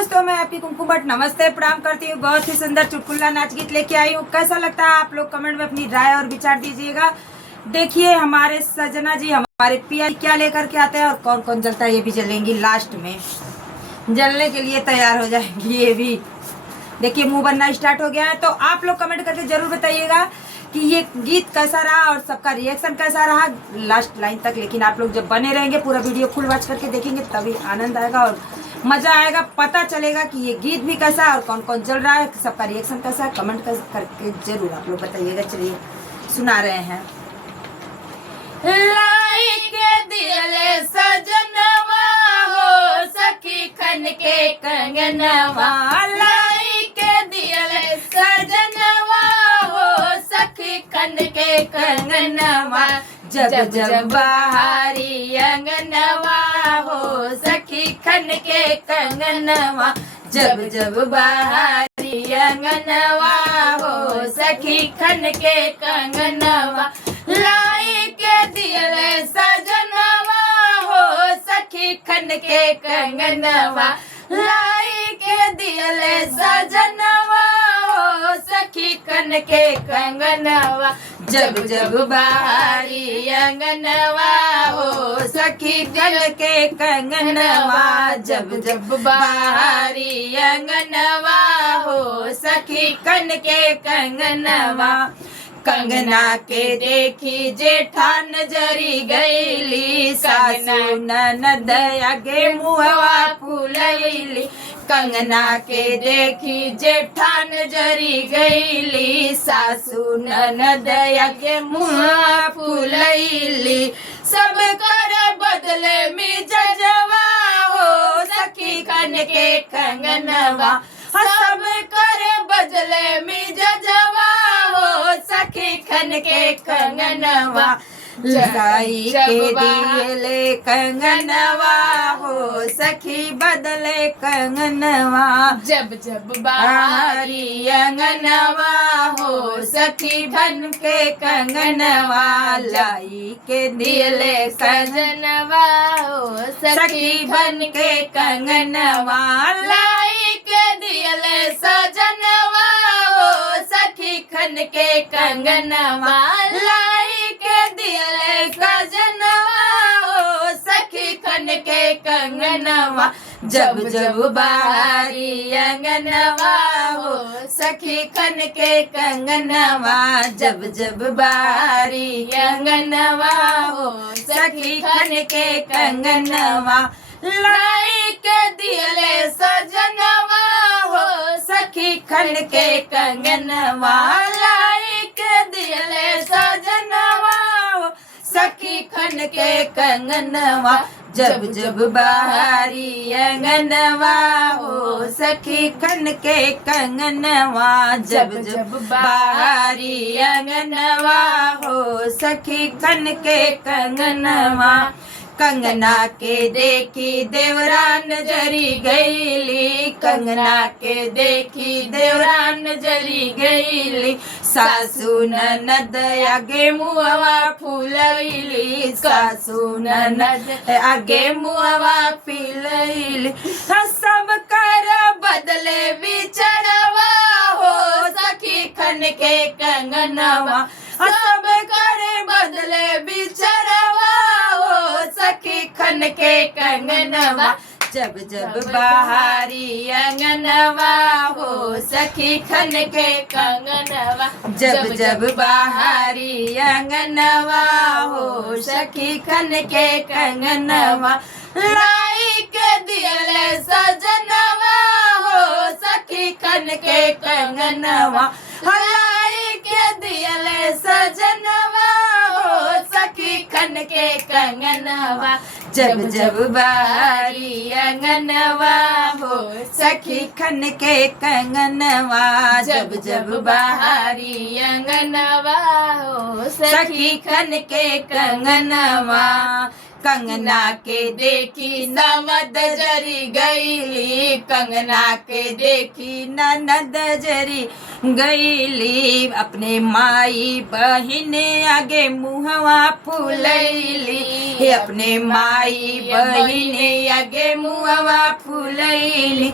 दोस्तों, मैं आपकी कुमकुम भट्ट नमस्ते प्रणाम करती हूँ। बहुत ही सुंदर चुटकुला नाच गीत लेके आई हूँ। कैसा लगता है आप लोग कमेंट में अपनी राय और विचार दीजिएगा। देखिए हमारे सजना जी हमारे पिया क्या लेकर के आते हैं और कौन कौन जलता है ये भी जलेंगी। लास्ट में जलने के लिए तैयार हो जाएंगी ये भी। देखिए मुंह बनना स्टार्ट हो गया है। तो आप लोग कमेंट करके जरूर बताइएगा कि ये गीत कैसा रहा और सबका रिएक्शन कैसा रहा लास्ट लाइन तक। लेकिन आप लोग जब बने रहेंगे पूरा वीडियो फुल वॉच करके देखेंगे तभी आनंद आएगा और मजा आएगा। पता चलेगा कि ये गीत भी कैसा है और कौन कौन चल रहा है, सबका रिएक्शन कैसा है। कमेंट करके जरूर आप लोग बताइएगा। चलिए सुना रहे हैं। लाई के दिले सजनवा हो सखी खन के कंगनवा, लाई के दिले सजनवा हो सखी खन के कंगनवा, जब जब बहारी अंगनवा हो सखी खन के कंगनवा, जब जब बहारी अंगनवा हो सखी खन के कंगनवा, लाई के दिले सजनवा हो सखी खन के कंगनवा, लाई के दिले सजनवा हो सखी खन के कंगनवा, जब जब बहारी अंगनवा हो सखी खन के कंगनवा, जब जब बहारी अंगनवा हो सखी खन के कंगनवा, कंगना के देखी जेठान जरी गईली, सासू ननद आगे मुहवा फूलैली, कंगना के देखी जेठान जरी गईली, सासू ननद आगे मुहवा फूलैली, सब कर बदले मिजजवा हो सखी खन के कंगनवा, सब कर बदले मिजजवा हो सखी खन के कंगनवा, लाई के दिले कंगनवा हो सखी बदले कंगनवा, जब जब बहारी अंगनवा हो सखी खन के कंगनवा, लाई के दिले सजनवा हो सखी बन के कंगनवा, लाई के दिले सजनवा हो सखी खन के कंगनवा, लाई के दिले सजनवा हो सखी खन के कंगनवा, जब जब बहारी अंगनवा हो सखी खन के कंगनवा, जब जब बहारी अंगनवा हो सखी खन के कंगनवा, लाई के दिले सजनवा हो सखी खन के कंगनवा, लाई के दिले सजनवा हो सखी खन के कंगनवा, जब जब बहारी अंगनवा हो सखी खन के कंगनवा, जब जब बहारी अंगनवा हो सखी खन के कंगनवा, कंगना के देखी देवरान जरी गईली, कंगना के देखी देवरान जरी गईली, सासू ननद आगे मुहवा फूलैली, सासू ननद आगे मुहवा फूलैली, सब कर बदले बिचरवा हो सखी खन के कंगनवा, सब कर बदले बिचरवा हो सखी खन के कंगनवा, जब जब बहारी अंगनवा हो सखी खन के कंगनवा, जब जब बहारी अंगनवा हो सखी खन के कंगनवा, लाई के दिले सजनवा हो सखी खन के कंगनवा, लाई के दिले सजनवा हो सखी खन के कंगनवा, जब जब बहारी अंगनवा हो सखी खन के कंगनवा, जब जब बहारी अंगनवा हो सखी खन के कंगनवा। कंगना के देखी ननद जरी गईली, कंगना के देखी ननद जरी गईली, अपने माई बहिने आगे मुहवा फुलैली, अपने माई बहिने आगे मुहवा फुलैली।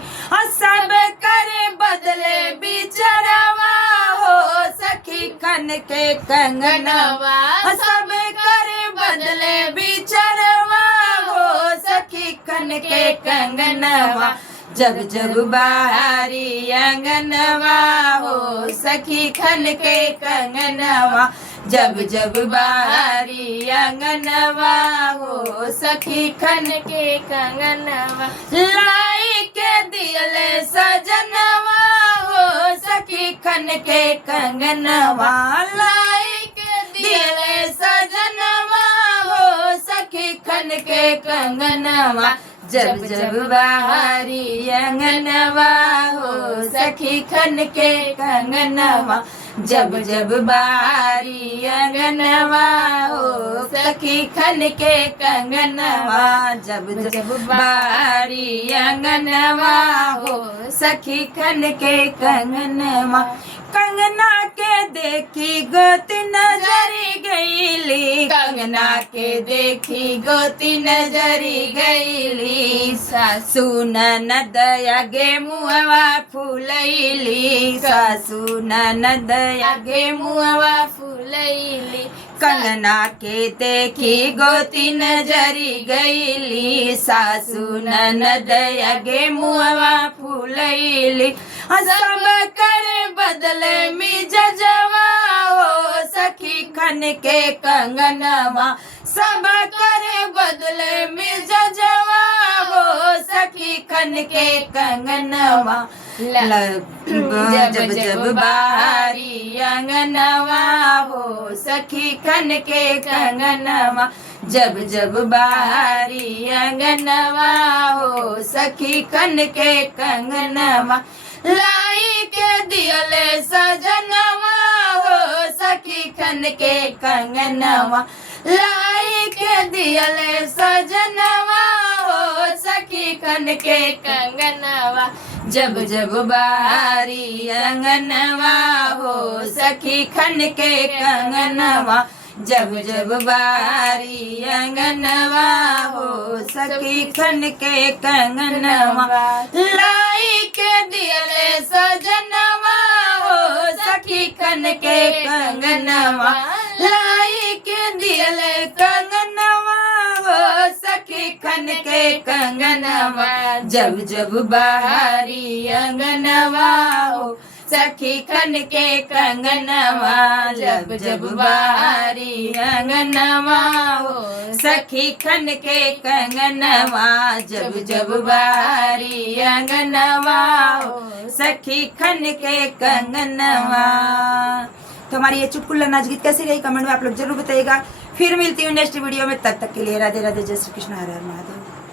सब करे बदले बिचरवा हो सखी खन के कंगनवा, सब करे बदले बिचरवा हो सखी खन के कंगनवा, जब जब बाहरी अंगनवा हो सखी खन के कंगनवा, जब जब बाहरी अंगनवा हो सखी खन के कंगनवा, लाई के दियले सजनवा हो सखी खन के कंगनवा, लाई के दियले सजनवा हो सखी खन के कंगनवा, जब जब बाहरी अंगनवा हो सखी खन के कंगनवा, जब जब बाहरी अंगनवा हो सखी खन के कंगनवा, जब जब बाहरी अंगनवा हो सखी खन के कंगनवा, कंगना के देखी गोती नजरी गईली, कंगना के देखी गोती नजरी गईली, सासू ननद आगे मुहवा फुलैली, सासू ननद आगे मुहवा फुलैली, कंगना के देखी गोती नजरी गईली, सासू ननद आगे मुहवा फुलैली, सब करे बदले मिजजवा हो सखी खन के कंगनवा, सब करे बदले मिजजवा हो सखी खन के कंगनवा, जब जब बाहरी अंगनवा हो सखी खन के कंगनवा, जब जब बाहरी अंगनवा हो सखी खन के कंगनवा, लाई के दियले सजनवा हो सखी खन के कंगनवा, लाई के दियले सजनवा हो सखी खन के कंगनवा, जब जब बाहरी अंगनवा हो सखी खन के कंगनवा, जब जब बाहरी अंगनवा हो सखी खन के कंगनवा, लाई के दियले सजनवा हो सखी खन के कंगनवा, लाई के दियले कंगनवा हो सखी खन के कंगनवा, जब जब बाहरी अंगनवा हो सखी खन के कंगनवा, जब जब बाहरी अंगनवा हो सखी खन के कंगनवा, जब जब बाहरी अंगनवा हो सखी खन के कंगनवा। तो हमारी ये चुटकुला नाच गीत कैसी रही कमेंट में आप लोग जरूर बताइएगा। फिर मिलती हूँ नेक्स्ट वीडियो में, तब तक के लिए राधे राधे, जय श्री कृष्ण, हर हर महादेव।